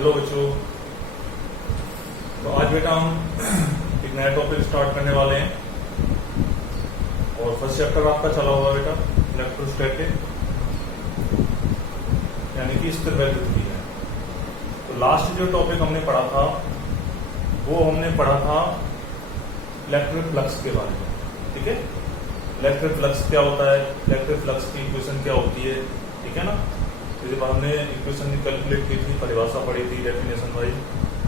Hello बच्चों। तो आज बेटा हम एक नया टॉपिक स्टार्ट करने वाले हैं और फर्स्ट चैप्टर आपका चला हुआ बेटा इलेक्ट्रोस्टैटिक यानी कि स्थिर वैद्युत है। तो लास्ट जो टॉपिक हमने पढ़ा था वो हमने पढ़ा था इलेक्ट्रिक फ्लक्स के बारे में। ठीक है, इलेक्ट्रिक फ्लक्स क्या होता है, इलेक्ट्रिक फ्लक्स की इक्वेशन क्या होती है, ठीक है ना। इसके बाद हमने इक्वेशन कैलकुलेट की थी, परिभाषा पढ़ी थी, डेफिनेशन वाइज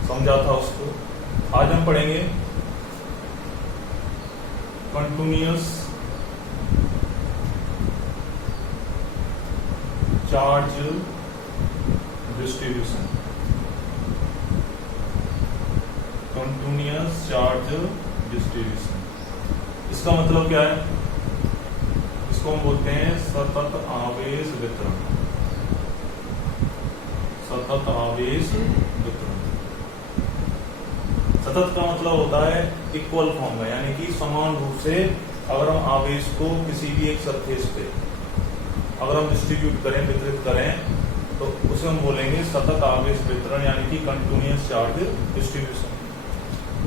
समझा था उसको। आज हम पढ़ेंगे continuous charge distribution. Continuous charge distribution इसका मतलब क्या है? इसको हम बोलते हैं सतत आवेश वितरण। सतत आवेश वितरण। सतत का मतलब होता है इक्वल फॉर्म में, यानी कि समान रूप से अगर हम आवेश को किसी भी एक सरफेस पे अगर हम डिस्ट्रीब्यूट करें, वितरित करें, तो उसे हम बोलेंगे सतत आवेश वितरण यानी कि कंटिन्यूअस चार्ज डिस्ट्रीब्यूशन।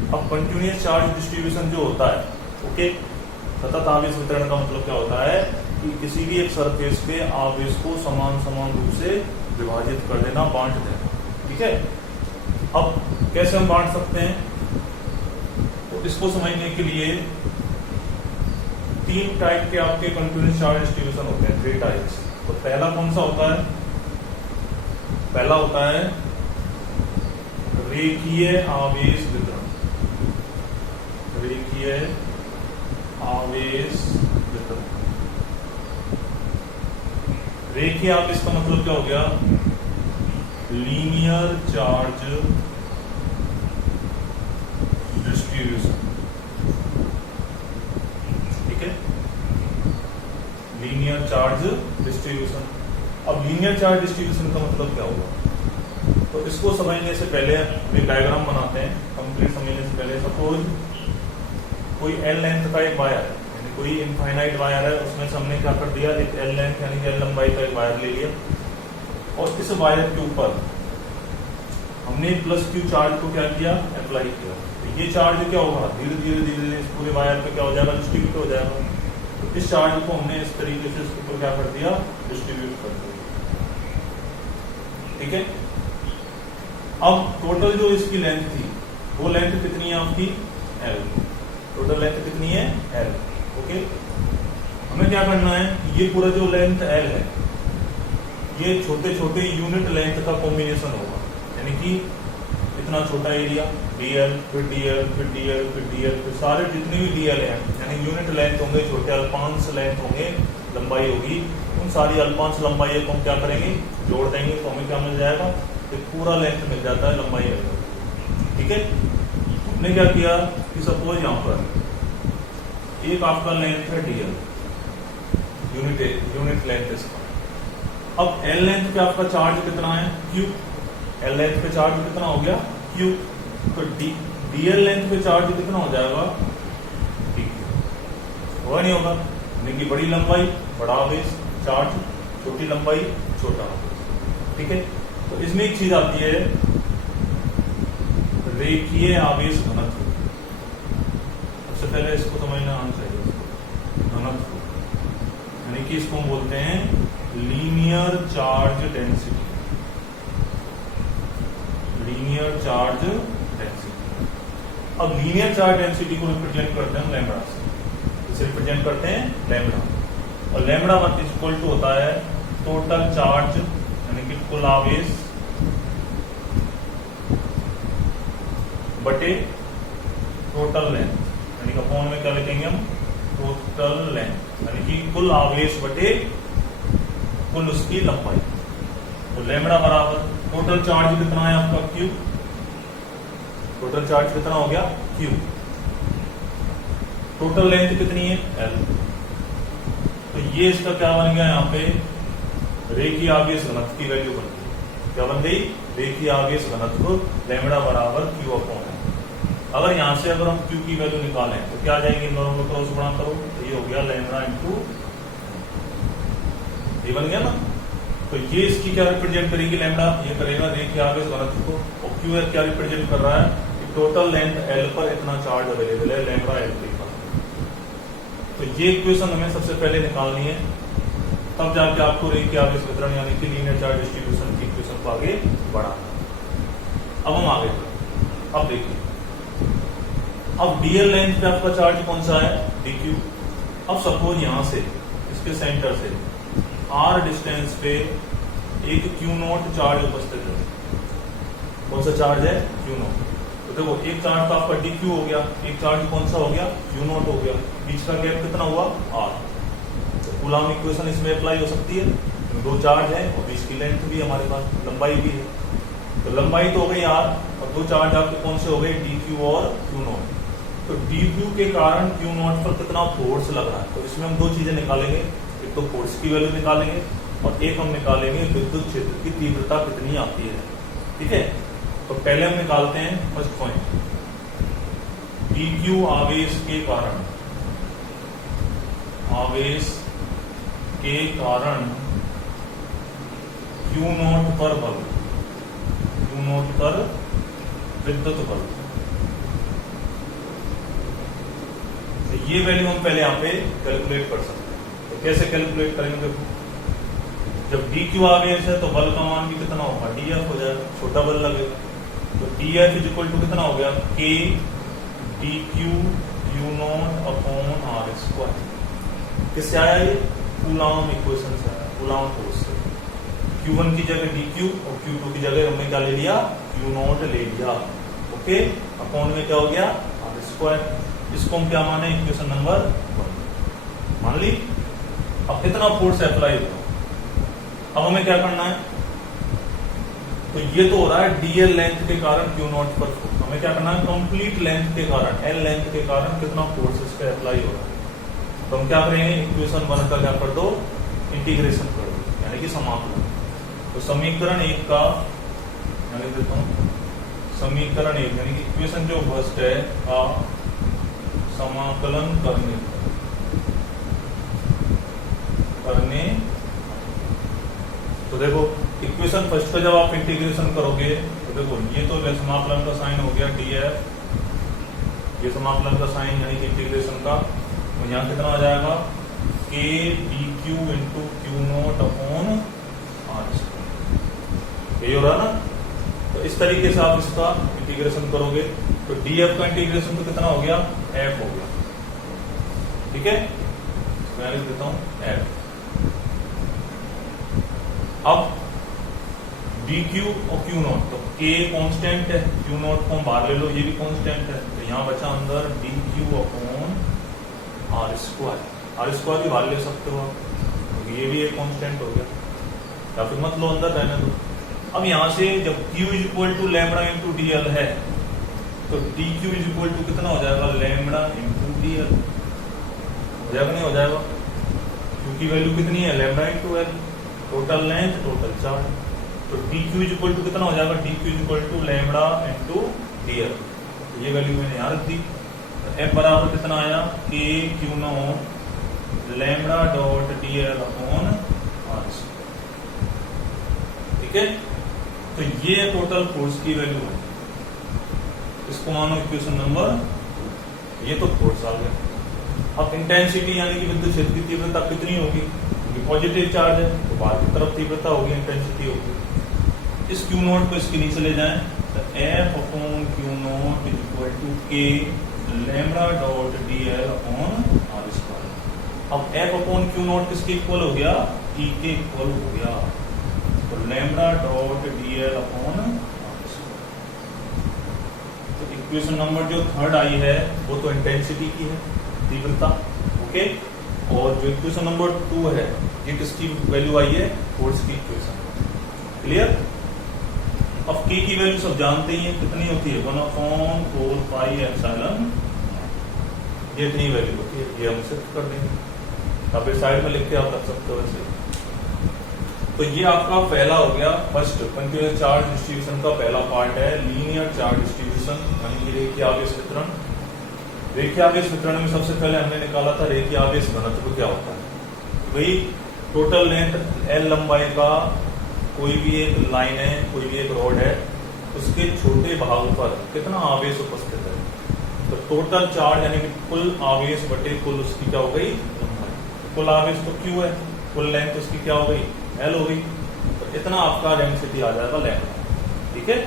अब कंटिन्यूअस चार्ज डिस्ट्रीब्यूशन जो होता है, ओके, सतत आवेश वितरण का मतलब क्या होता है कि किसी भी एक सरफेस पे आवेश को समान रूप से विभाजित कर देना, बांट देना। ठीक है, अब कैसे हम बांट सकते हैं? तो इसको समझने के लिए तीन टाइप के आपके कंटिन्यूअस चार्ज डिस्ट्रीब्यूशन होते हैं, 3 टाइप्स। तो पहला कौन सा होता है? पहला होता है रेखीय आवेश वितरण। रेखीय आवेश वितरण। रेखीय आवेश का मतलब क्या हो गया? Linear charge distribution. ठीक है, लीनियर चार्ज डिस्ट्रीब्यूशन। अब लीनियर चार्ज डिस्ट्रीब्यूशन का मतलब क्या होगा? तो इसको समझने से पहले हम एक डायग्राम बनाते हैं। कंप्लीट समझने से पहले सपोज कोई एल लेंथ का एक वायर है, कोई इनफाइनाइट वायर है, उसमें से हमने क्या कर दिया, एक एल लेंथ यानी कि एल लंबाई का एक वायर ले लिया और इस वायर के ऊपर हमने प्लस क्यू चार्ज को क्या किया, अप्लाई किया। तो ये चार्ज क्या होगा, धीरे धीरे इस पूरे वायर पे क्या हो जाएगा, डिस्ट्रीब्यूट हो जाएगा। तो इस चार्ज को हमने इस तरीके से इसके ऊपर क्या कर दिया, डिस्ट्रीब्यूट कर दिया। ठीक है, अब टोटल जो इसकी लेंथ थी वो लेंथ कितनी है आपकी, एल। टोटल लेंथ कितनी है, एल। ओके, हमें क्या करना है, ये पूरा जो लेंथ एल है ये छोटे छोटे यूनिट लेंथ का कॉम्बिनेशन होगा, यानी कि इतना छोटा एरिया डीएल, फिर डीएल, फिर डीएल, फिर डीएल, फिर सारे जितने भी डीएल हैं यानी यूनिट लेंथ होंगे, छोटे अल्पांश लेंथ होंगे, लंबाई होगी, उन सारी अल्पांश लंबाई को हम क्या करेंगे, जोड़ देंगे तो हमें क्या मिल जाएगा, तो पूरा लेंथ मिल जाता है, लंबाई मिल जाती है। ठीक है, हमने क्या किया कि सपोज यहाँ पर एक आपका लेंथ है डीएल, यूनिट लेंथ इसका। अब एल लेंथ पे आपका चार्ज कितना है, क्यू। एल लेंथ पे चार्ज कितना हो गया, क्यू। तो डीएल लेंथ पे चार्ज कितना हो जाएगा, डी। होगा नहीं होगा, यानी कि बड़ी लंबाई बड़ा आवेश चार्ज, छोटी लंबाई छोटा आवेश। ठीक है, तो इसमें एक चीज आती है रेखीय आवेश घनत्व। सबसे पहले इसको समझना आना चाहिए, घनत्व, यानी कि इसको हम बोलते हैं linear charge density. Linear charge density. अब लीनियर चार्ज डेंसिटी को रिप्रेजेंट करते हैं लैम्बडा से। इसे रिप्रेजेंट करते हैं लैम्बडा, और लैम्बडा इक्वल टू होता है टोटल चार्ज यानी कि कुल आवेश बटे टोटल लेंथ, यानी कि अपॉन में क्या लिखेंगे हम, टोटल लेंथ, यानी कि कुल आवेश बटे कुल उसकी लंबाई। तो लैम्बडा बराबर टोटल चार्ज कितना है आपका, क्यू। टोटल चार्ज कितना हो गया, क्यू। टोटल लेंथ कितनी है, एल। तो ये इसका क्या बन गया, यहाँ पे रेखीय आवेश घनत्व की वैल्यू बन गई। क्या बन गई, रेखीय आवेश घनत्व लैम्बडा बराबर क्यू अपॉन। अगर यहां से अगर हम क्यू की वैल्यू निकालें तो क्या आ जाएगी, इन दोनों को क्रॉस गुणा करो, तो ये हो गया लैम्बडा इंटू, ये बन गया ना। तो ये इसकी क्या रिप्रेजेंट करेगी लैम्डा, ये करेगा रेखीय आवेश घनत्व को, और क्यू क्या रिप्रेजेंट कर रहा है कि टोटल लेंथ एल पर इतना चार्ज अवेलेबल है लैम्डा एल के पर। तो ये इक्वेशन हमें सबसे पहले निकालनी है, तब जाके आपको रेखीय आवेश वितरण यानी कि लीनियर चार्ज डिस्ट्रीब्यूशन की इक्वेशन को आगे बढ़ाना। अब हम आगे बढ़ते, अब देखिए, अब डीएल लेंथ पे आपका चार्ज कौन सा है, डीक्यू। अब सपोज यहां से इसके सेंटर से आर डिस्टेंस पे एक क्यू नोट चार्ज उपस्थित है। कौन सा चार्ज है, क्यू नोट। तो देखो एक चार्ज तो आपका डीक्यू हो गया, एक चार्ज कौन सा हो गया, क्यू नोट हो गया, बीच का गैप कितना हुआ, आर। तो कूलॉम इक्वेशन इसमें अप्लाई हो सकती है, दो चार्ज है और बीच की लेंथ भी हमारे पास, लंबाई भी है। तो लंबाई तो हो गई आर और दो चार्ज आपके कौन से हो गए, डी क्यू और क्यू नोट। तो डी क्यू के कारण क्यू नोट पर कितना फोर्स लग रहा है, तो इसमें हम दो चीजें निकालेंगे, एक तो फोर्स की वैल्यू निकालेंगे और एक हम निकालेंगे विद्युत क्षेत्र की तीव्रता कितनी आती है। ठीक है, तो पहले हम निकालते हैं फर्स्ट पॉइंट, डी क्यू आवेश के कारण, आवेश के कारण क्यू नोट पर बल, क्यू नोट पर विद्युत बल। तो ये वैल्यू हम पहले यहां पे कैलकुलेट कर सकते हैं। तो कैसे कैलकुलेट करेंगे, जब डी क्यू आवेश है तो बल का मान भी कितना होगा, डी एफ हो जाएगा, छोटा बल लगेगा। तो D F is equal to कितना हो गया, K D Q Q naught upon R square. किससे आया ये, कूलॉम इक्वेशन से आया, कूलॉम फोर्स से। Q1 की जगह DQ और Q2 की जगह हमने क्या ले लिया, Q नोट ले लिया। ओके, अपॉन में क्या हो गया, आर स्क्वायर। इसको हम क्या माने, इक्वेशन नंबर 1 मान ली। अब कितना फोर्स अप्लाई होगा, अब हमें क्या करना है, तो ये तो हो रहा है डीएल लेंथ के कारण क्यू नोट पर फोर्स। हमें क्या करना है, कंप्लीट लेंथ के कारण, एल लेंथ के कारण कितना फोर्स इस पे अप्लाई हो रहा है। तो हम क्या करेंगे, इक्वेशन 1 का क्या कर दो, इंटीग्रेशन कर दो, यानी कि समाकलन। तो समीकरण 1 का यानी देता हूं, समीकरण 1 यानी कि इक्वेशन जो फर्स्ट है का समाकलन करने तो देखो इक्वेशन फर्स्ट का जब आप इंटीग्रेशन करोगे तो देखो ये तो समाकलन का साइन हो गया डीएफ, ये समाकलन का साइन यानी कि इंटीग्रेशन का, तो यहाँ कितना आ जाएगा, K D Q into Q naught upon R square. यही हो रहा ना। तो इस तरीके से आप इसका इंटीग्रेशन करोगे तो डीएफ का इंटीग्रेशन तो कितना हो गया, एफ हो गया। ठीक है, मैं लिख देता हूं एफ। अब डी क्यू और क्यू नोट, तो के कॉन्स्टेंट है, क्यू नोट को हम बाहर ले लो, ये भी कॉन्स्टेंट है, तो यहां बचा अंदर D Q upon R square. R square भी बाहर ले सकते हो आप, तो ये भी एक कॉन्स्टेंट हो गया, या फिर मत लो, अंदर रहने दो। अब यहां से जब Q is equal to lambda into D L है तो D Q is equal to कितना हो जाएगा, लैम्बडा इंटू डीएल हो जाएगा, नहीं हो जाएगा। Q की वैल्यू कितनी है, lambda into L, total length total charge. तो D Q is equal to कितना हो जाएगा, D Q is equal to lambda into DL. तो ये वैल्यू मैंने यहां रख दी। तो एफ बराबर कितना आया, K Q naught lambda dot DL upon R square. ठीक है, तो ये टोटल फोर्स की वैल्यू है, इसको मानो इक्वेशन नंबर 2। ये तो फोर्स आ गया। अब इंटेंसिटी यानी कि विद्युत क्षेत्र की तीव्रता कितनी होगी, क्योंकि पॉजिटिव चार्ज है तो बाहर की तरफ तीव्रता होगी, इंटेंसिटी होगी। इस क्यू नोट को इसके नीचे ले जाएं तो F upon Q naught is equal to K lambda dot DL upon R square. अब एफ अपॉन क्यू नोट किसके इक्वल हो गया, ई के इक्वल हो गया, तो lambda dot DL upon R square. तो इक्वेशन नंबर जो 3rd आई है वो तो इंटेंसिटी की है, तीव्रता। ओके, और जो इक्वेशन नंबर 2 है ये किसकी वैल्यू आई है, फोर्स की इक्वेशन। क्लियर। अब के की वैल्यू सब जानते ही हैं, कितनी होती है, 1/4 पाई एप्सिलॉन, ये इतनी वैल्यू होती है। ये हम सिर्फ कर देंगे, अब साइड में लिख के आप रख सकते हो ऐसे। तो ये आपका पहला हो गया फर्स्ट कंटीन्यूअस चार्ज डिस्ट्रीब्यूशन का पहला पार्ट है, लीनियर चार्ज डिस्ट्रीब्यूशन यानी कि रेखीय आवेश वितरण। रेखीय आवेश वितरण में सबसे पहले हमने निकाला था रेखीय आवेश घनत्व क्या होता है। वही टोटल लेंथ L लंबाई का कोई भी एक लाइन है, कोई भी एक रोड है, उसके छोटे भाग पर कितना आवेश उपस्थित है। तो टोटल चार्ज यानी कि कुल आवेश बटे कुल उसकी क्या हो गई लंबाई। कुल आवेश तो Q है, कुल लेंथ उसकी क्या हो गई L हो गई। तो इतना आपका डेंसिटी आ जाएगा लैम्डा। ठीक है,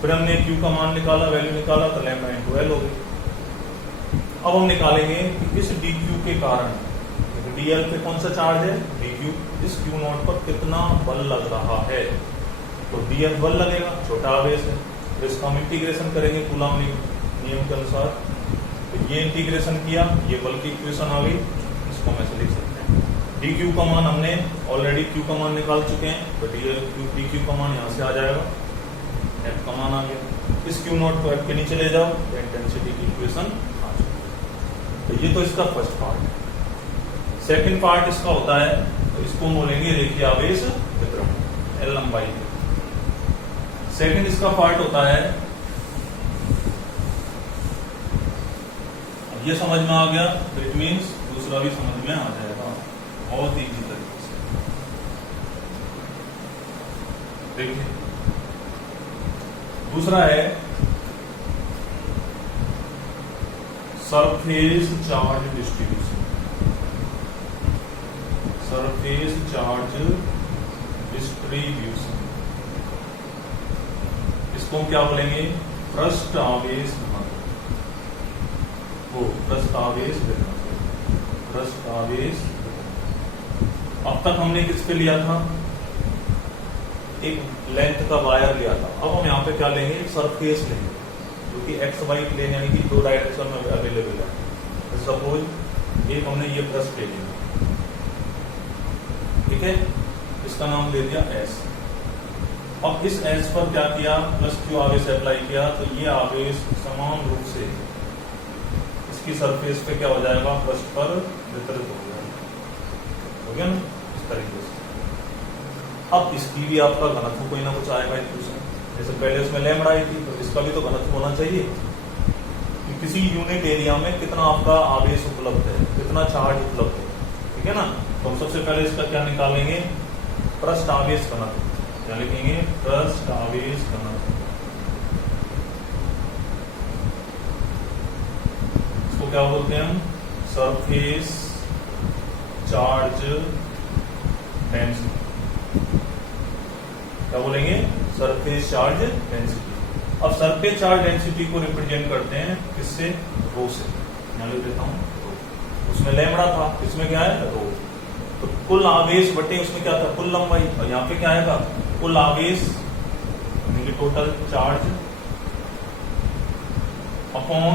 फिर हमने Q का मान निकाला, वैल्यू निकाला, तो लैम्डा इंटू L हो गई। अब हम निकालेंगे कि इस dq के कारण dl पे कौन सा चार्ज है dq, इस q नॉट पर कितना बल लग रहा है। तो df बल लगेगा, छोटा आवेश है, तो इसका हम इंटीग्रेशन करेंगे कूलॉम नियम के अनुसार। तो ये इंटीग्रेशन किया, ये बल की इक्वेशन आ गई, इसको हम ऐसे लिख सकते हैं। dq का मान हमने ऑलरेडी q का मान निकाल चुके हैं, तो dq का मान यहाँ से आ जाएगा, f का मान आ गया। इस q नॉट को f के नीचे ले जाओ, तो इंटेंसिटी की इक्वेशन आ जाएगी। तो ये तो इसका फर्स्ट पार्ट है। सेकंड पार्ट इसका होता है, तो इसको बोलेंगे रेखीय आवेश वितरण, L लंबाई। सेकंड इसका पार्ट होता है, अब ये समझ में आ गया तो इट मीन्स दूसरा भी समझ में आ जाएगा बहुत इजी तरीके से। देखिए दूसरा है surface charge distribution. Surface charge distribution, इसको हम क्या बोलेंगे पृष्ठ आवेश घनत्व, वो पृष्ठ आवेश घनत्व, पृष्ठ आवेश। अब तक हमने किस पे लिया था, एक लेंथ का वायर लिया था। अब हम यहाँ पे क्या लेंगे सरफेस लेंगे, जो कि एक्स वाई प्लेन यानी कि दो डायरेक्शन में अवेलेबल है। सपोज एक हमने ये पृष्ठ ले लिया, ठीक है, इसका नाम दे दिया S। अब इस S पर क्या किया, प्लस Q आवेश अप्लाई किया, तो ये आवेश समान रूप से इसकी सरफेस पे क्या हो जाएगा, पृष्ठ पर वितरित हो गया ना, इस तरीके से। अब इसकी भी आपका घनत्व कोई ना कुछ आएगा इक्वेशन, जैसे पहले उसमें लैम्डा आई थी, तो इसका भी तो घनत्व होना चाहिए कि किसी यूनिट एरिया में कितना आपका आवेश उपलब्ध है, कितना चार्ज उपलब्ध है। ठीक है ना, तो हम सबसे पहले इसका क्या निकालेंगे, पृष्ठ आवेश घनत्व। क्या लिखेंगे, पृष्ठ आवेश घनत्व। इसको क्या बोलते हैं हम, सरफेस चार्ज डेंसिटी। क्या बोलेंगे, सरफेस चार्ज डेंसिटी। अब सरफेस चार्ज डेंसिटी को रिप्रेजेंट करते हैं किससे, रो से। यहाँ लिख देता हूं, उसमें लैम्डा था, इसमें क्या है रो। तो कुल आवेश बटे उसमें क्या था, कुल लंबाई, और यहाँ पे क्या आएगा कुल आवेश यानी टोटल चार्ज अपॉन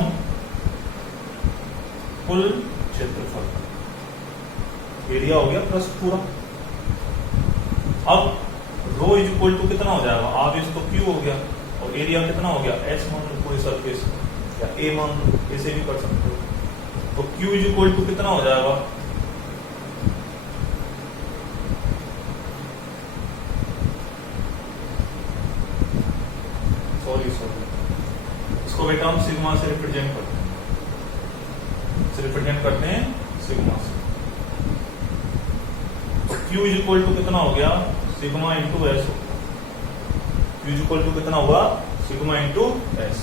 कुल क्षेत्रफल, एरिया हो गया पृष्ठ पूरा। अब रो इज इक्वल टू कितना हो जाएगा, आवेश तो Q हो गया और एरिया कितना हो गया H मान लो पूरी सरफेस, या A मान लो, ऐसे भी कर सकते हो। तो Q इज इक्वल टू कितना हो जाएगा, सॉरी इसको बेटा हम सिग्मा से रिप्रेजेंट करते हैं, सिग्मा से। तो Q इज इक्वल टू कितना हो गया, sigma into S. Q is equal to कितना हुआ, सिग्मा इंटू एस।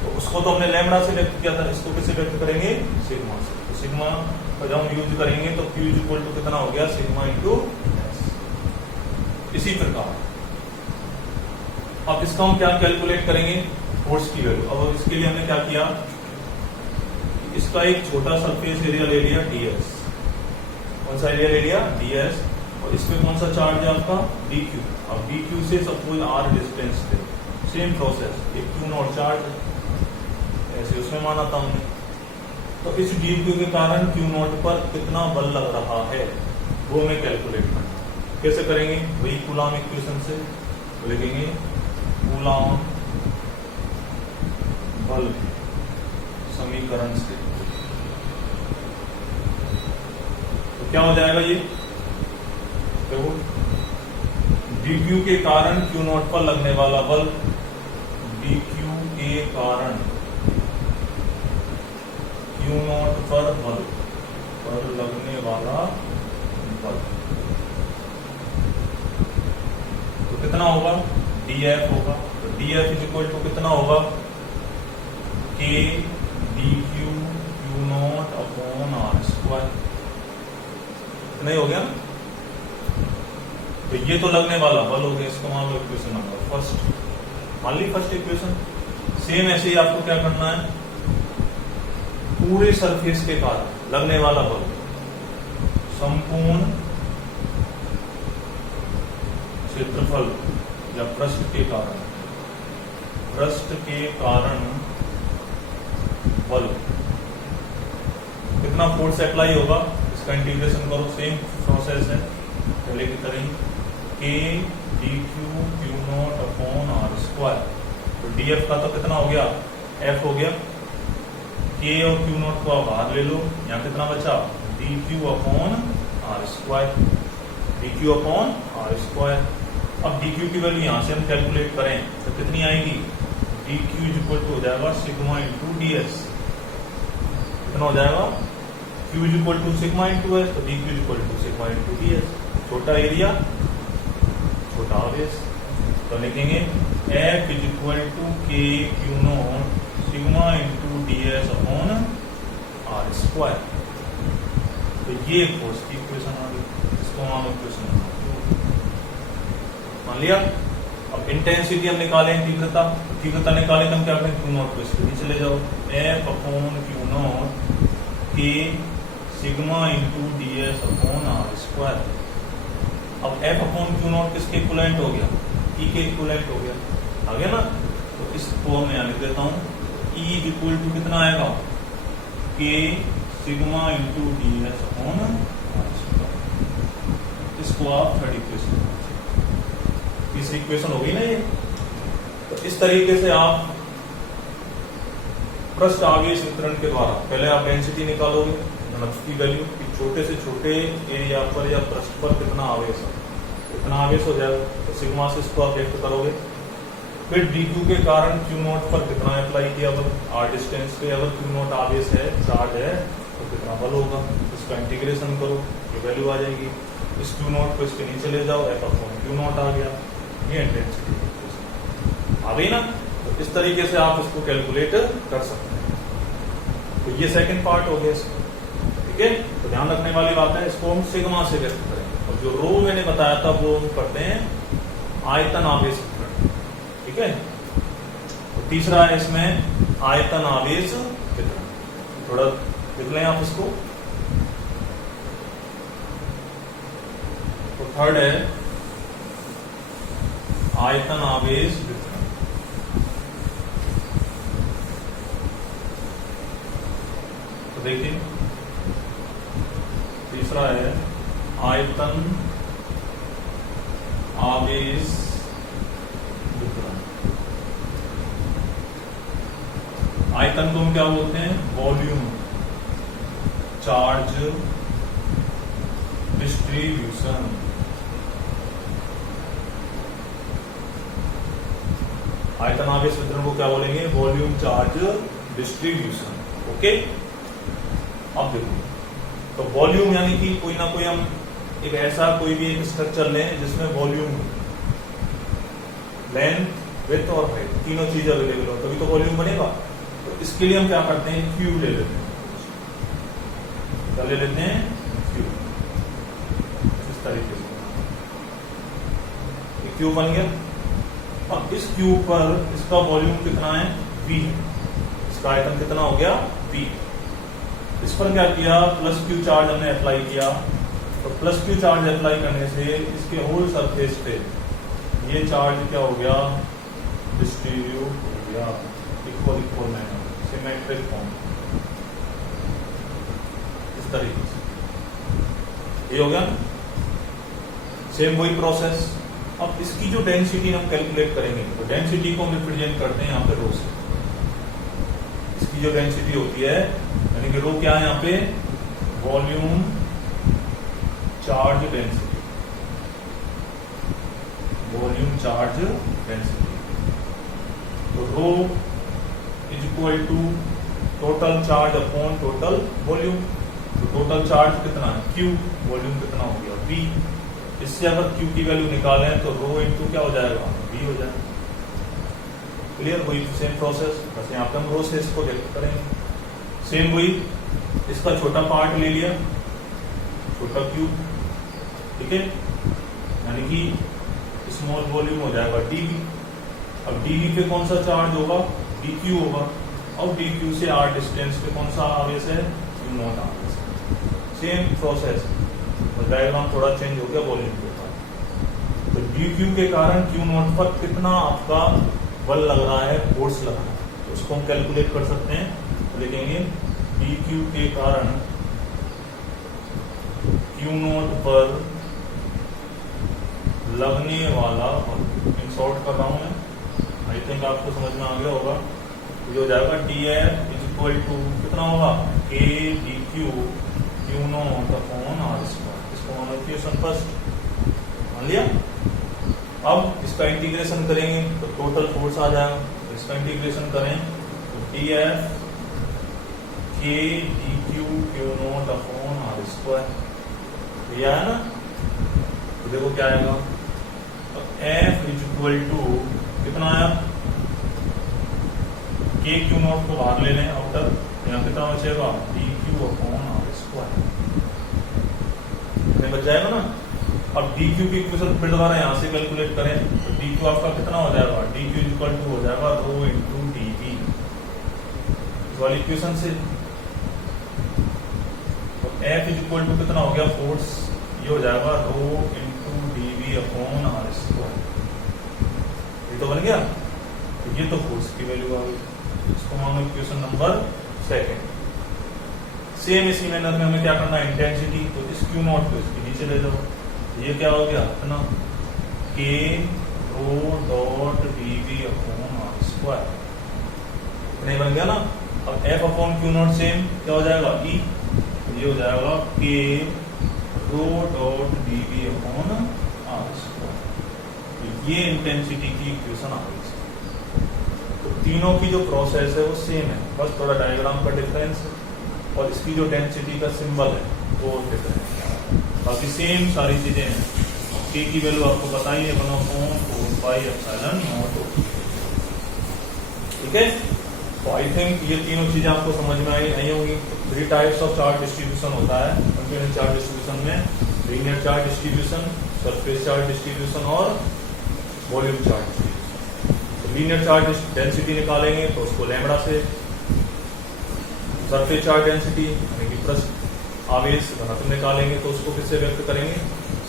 तो उसको तो हमने लैम्डा से व्यक्त किया था, इसको किससे व्यक्त करेंगे, सिग्मा से। तो सिग्मा का जब हम यूज करेंगे तो Q इज इक्वल टू कितना हो गया, सिग्मा इंटू एस। इसी प्रकार अब इसका हम क्या कैलकुलेट करेंगे, फोर्स की वैल्यू। अब इसके लिए हमने क्या किया, इसका एक छोटा सरफेस एरिया ले लिया ds। कौन सा एरिया ले लिया, ds। और इसमें कौन सा चार्ज है आपका, dq। अब dq से सपोज r डिस्टेंस थे, सेम प्रोसेस, एक q नॉट चार्ज है, ऐसे उसमें माना था हमने। तो इस dq के कारण q नॉट पर कितना बल लग रहा है वो हमें कैलकुलेट करना। कैसे करेंगे, वही कूलॉम इक्वेशन से तो लिखेंगे कूलॉम बल समीकरण से। तो क्या हो जाएगा ये, देखो dq के कारण q नॉट पर लगने वाला बल, dq के कारण q नॉट पर बल, पर लगने वाला बल कितना होगा, df होगा। तो df इज इक्वल टू कितना होगा, k dq q not upon r square. इतना ही हो गया। तो ये तो लगने वाला बल हो गया, इसको मान लो इक्वेशन नंबर फर्स्ट, मान ली फर्स्ट इक्वेशन। सेम ऐसे ही आपको क्या करना है, पूरे सरफेस के कारण लगने वाला बल संपूर्ण क्षेत्रफल या पृष्ठ के कारण, पृष्ठ के कारण बल कितना फोर्स अप्लाई होगा, इसका इंटीग्रेशन करो। सेम प्रोसेस है पहले की तरह ही, k dq q not upon r square. तो df का तो कितना हो गया, f हो गया, k और q नॉट को आप बाहर ले लो, यहाँ कितना बचा, dq upon r square, dq upon r square. अब dq की वैल्यू यहाँ से हम कैलकुलेट करें तो कितनी आएगी, dq इक्वल टू हो जाएगा सिग्मा इंटू ds। कितना हो जाएगा, q equal to sigma into s, तो dq equal to sigma into ds। छोटा एरिया छोटा आवेश, तो लिखेंगे f is equal to k q naught sigma into ds upon r square. तो ये फोर्स की इक्वेशन आ गई, इसको मान इक्वेशन मान लिया। अब इंटेंसिटी हम निकालें, तीव्रता, तीव्रता निकालें तो हम क्या करें, q नॉट को इसके नीचे ले जाओ, f upon q not k sigma into ds upon r square. अब f अपॉन q नॉट किसके इक्विवेलेंट हो गया, E के इक्विवेलेंट हो गया, आ गया ना। तो इसको मैं यहाँ लिख देता हूँ, E इक्वल टू कितना आएगा, k sigma into ds upon r square. इसको आप थर्ड इक्वेशन, तीसरी इक्वेशन हो गई ना ये। तो इस तरीके से आप पृष्ठ आवेश वितरण के द्वारा पहले आप डेंसिटी निकालोगे, घनत्व की वैल्यू, छोटे से छोटे एरिया पर या पृष्ठ पर कितना आवेश है, इतना आवेश हो जाएगा, तो सिग्मा से इसको आप व्यक्त करोगे। फिर dq के कारण q नॉट पर कितना अप्लाई किया बल, r डिस्टेंस पे अगर q नॉट आवेश है, चार्ज है, तो कितना बल होगा, इसका इंटीग्रेशन करो, ये वैल्यू आ जाएगी। इस q नॉट को इसके नीचे ले जाओ, f अपॉन q नॉट आ गया, ये इंटेंसिटी आ गई ना। तो इस तरीके से आप इसको कैलकुलेट कर सकते हैं। तो ये सेकंड पार्ट हो गया इसका, ठीक है। तो ध्यान रखने वाली बात है, इसको हम सिग्मा से व्यक्त करें, और जो रो मैंने बताया था वो हम करते हैं आयतन आवेश वितरण, ठीक है। तो तीसरा है इसमें आयतन आवेश वितरण, थोड़ा देख लें आप इसको। तो थर्ड है आयतन आवेश वितरण। तो देखिए तीसरा है आयतन आवेश वितरण। आयतन को हम क्या बोलते हैं, वॉल्यूम चार्ज डिस्ट्रीब्यूशन। आयतन आवेश वितरण को क्या बोलेंगे, वॉल्यूम चार्ज डिस्ट्रीब्यूशन। ओके, अब देखो, तो वॉल्यूम यानी कि कोई ना कोई हम एक ऐसा कोई भी एक स्ट्रक्चर लें जिसमें वॉल्यूम, लेंथ, विड्थ और हाइट तीनों चीज अवेलेबल हो, तभी तो वॉल्यूम बनेगा। तो इसके लिए हम क्या करते हैं, क्यूब ले लेते हैं, क्या ले लेते हैं, क्यूब। इस तरीके से क्यूब बन गया। अब इस क्यूब पर इसका वॉल्यूम कितना है, V है, इसका आयतन कितना हो गया, V। इस पर क्या किया, प्लस क्यू चार्ज हमने अप्लाई किया। तो प्लस क्यू चार्ज अप्लाई करने से इसके होल सरफेस पे ये चार्ज क्या हो गया, डिस्ट्रीब्यूट हो गया equal equal manner, symmetric form, इस तरीके से ये हो गया। सेम वही प्रोसेस। अब इसकी जो डेंसिटी हम कैलकुलेट करेंगे, तो डेंसिटी को हम रिप्रेजेंट करते हैं यहाँ पे रो से। इसकी जो डेंसिटी होती है, यानी कि रो क्या है यहाँ पे, volume charge density, volume charge density. तो rho is equal to total charge upon total volume. तो टोटल चार्ज कितना है, Q, वॉल्यूम कितना हो गया, V। इससे अगर Q की वैल्यू निकालें तो रो इंटू क्या हो जाएगा, V हो जाएगा। क्लियर, वही सेम प्रोसेस, बस यहाँ पे हम रो से इसको व्यक्त करेंगे। सेम वही, इसका छोटा पार्ट ले लिया, छोटा Q, ठीक है, यानी कि स्मॉल वॉल्यूम हो जाएगा dV। अब dV पे कौन सा चार्ज होगा, dQ होगा, और dQ से r डिस्टेंस पे कौन सा आवेश है, Q नॉट आवेश है। सेम प्रोसेस, डायग्राम थोड़ा चेंज हो गया वॉल्यूम के साथ। तो dQ के कारण Q नॉट पर कितना आपका बल लग रहा है, फोर्स लग रहा है, तो उसको हम कैलकुलेट कर सकते हैं। तो लिखेंगे dQ के कारण Q नॉट पर लगने वाला, इंसॉर्ट कर रहा हूं मैं, आई थिंक आपको समझ में आ गया होगा। ये हो जाएगा dF इज इक्वल टू कितना होगा, K dQ Q not upon R square. इसको मान लो इक्वेशन फर्स्ट मान लिया। अब इसका इंटीग्रेशन करेंगे तो टोटल फोर्स आ जाएगा। तो इसका इंटीग्रेशन करें तो dF K dQ Q not upon R square, ये आया ना। तो देखो क्या आएगा, तो F इज इक्वल टू कितना आया, K Q नॉट को बाहर ले लें आउटर, यहाँ कितना बचेगा, dQ अपॉन R स्क्वायर, बच जाएगा ना। अब dQ की इक्वेशन फिर दोबारा यहाँ से कैलकुलेट करें तो dQ आपका कितना हो जाएगा, dQ इज इक्वल टू हो जाएगा रो इंटू dV वाली इक्वेशन से। तो F इज इक्वल टू कितना हो गया, फोर्स, ये हो जाएगा rho into dV upon R square, ये तो बन गया। तो ये तो फोर्स की वैल्यू आ गई, इसको मानो इक्वेशन नंबर सेकेंड। सेम इसी मैनर में हमें क्या करना है, इंटेंसिटी, तो इस Q नॉट को इसके नीचे ले जाओ, ये क्या हो गया इतना, K rho dot dV upon R square, इतना बन गया ना। अब F upon Q naught same क्या हो जाएगा, E, ये हो जाएगा K rho dot dV upon R square. तो ये इंटेंसिटी की इक्वेशन आ गई। तो तीनों की जो प्रोसेस है वो सेम है, बस थोड़ा डायग्राम का डिफरेंस है और इसकी जो डेंसिटी का सिंबल है वो डिफरेंस है, बाकी सेम सारी चीजें हैं। K की वैल्यू आपको बताइए 1/4πε0, ठीक है। तो आई थिंक ये तीनों चीजें आपको समझ में आई होंगी। 3 टाइप्स ऑफ चार्ज डिस्ट्रीब्यूशन होता है कंटिन्यूअस चार्ज डिस्ट्रीब्यूशन में, linear charge distribution, surface charge distribution और volume charge distribution. Linear charge density निकालेंगे तो उसको लैम्बडा से, सरफेस चार्ज डेंसिटी यानी कि पृष्ठ आवेश घनत्व निकालेंगे तो उसको किससे व्यक्त करेंगे,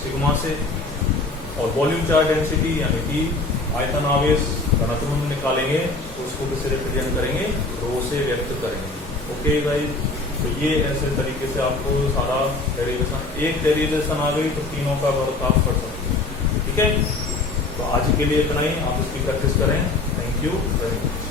सिग्मा से, और वॉल्यूम चार्ज डेंसिटी यानी कि आयतन आवेश घनत्व निकालेंगे तो उसको किससे रिप्रेजेंट करेंगे, रो से व्यक्त करेंगे। ओके गाइस, तो ये ऐसे तरीके से आपको सारा डेरिवेशन, एक डेरिवेशन आ गई तो तीनों का वर्क आप कर सकते हैं, ठीक है। तो आज के लिए इतना ही, आप इसकी प्रैक्टिस करें। Thank you very much.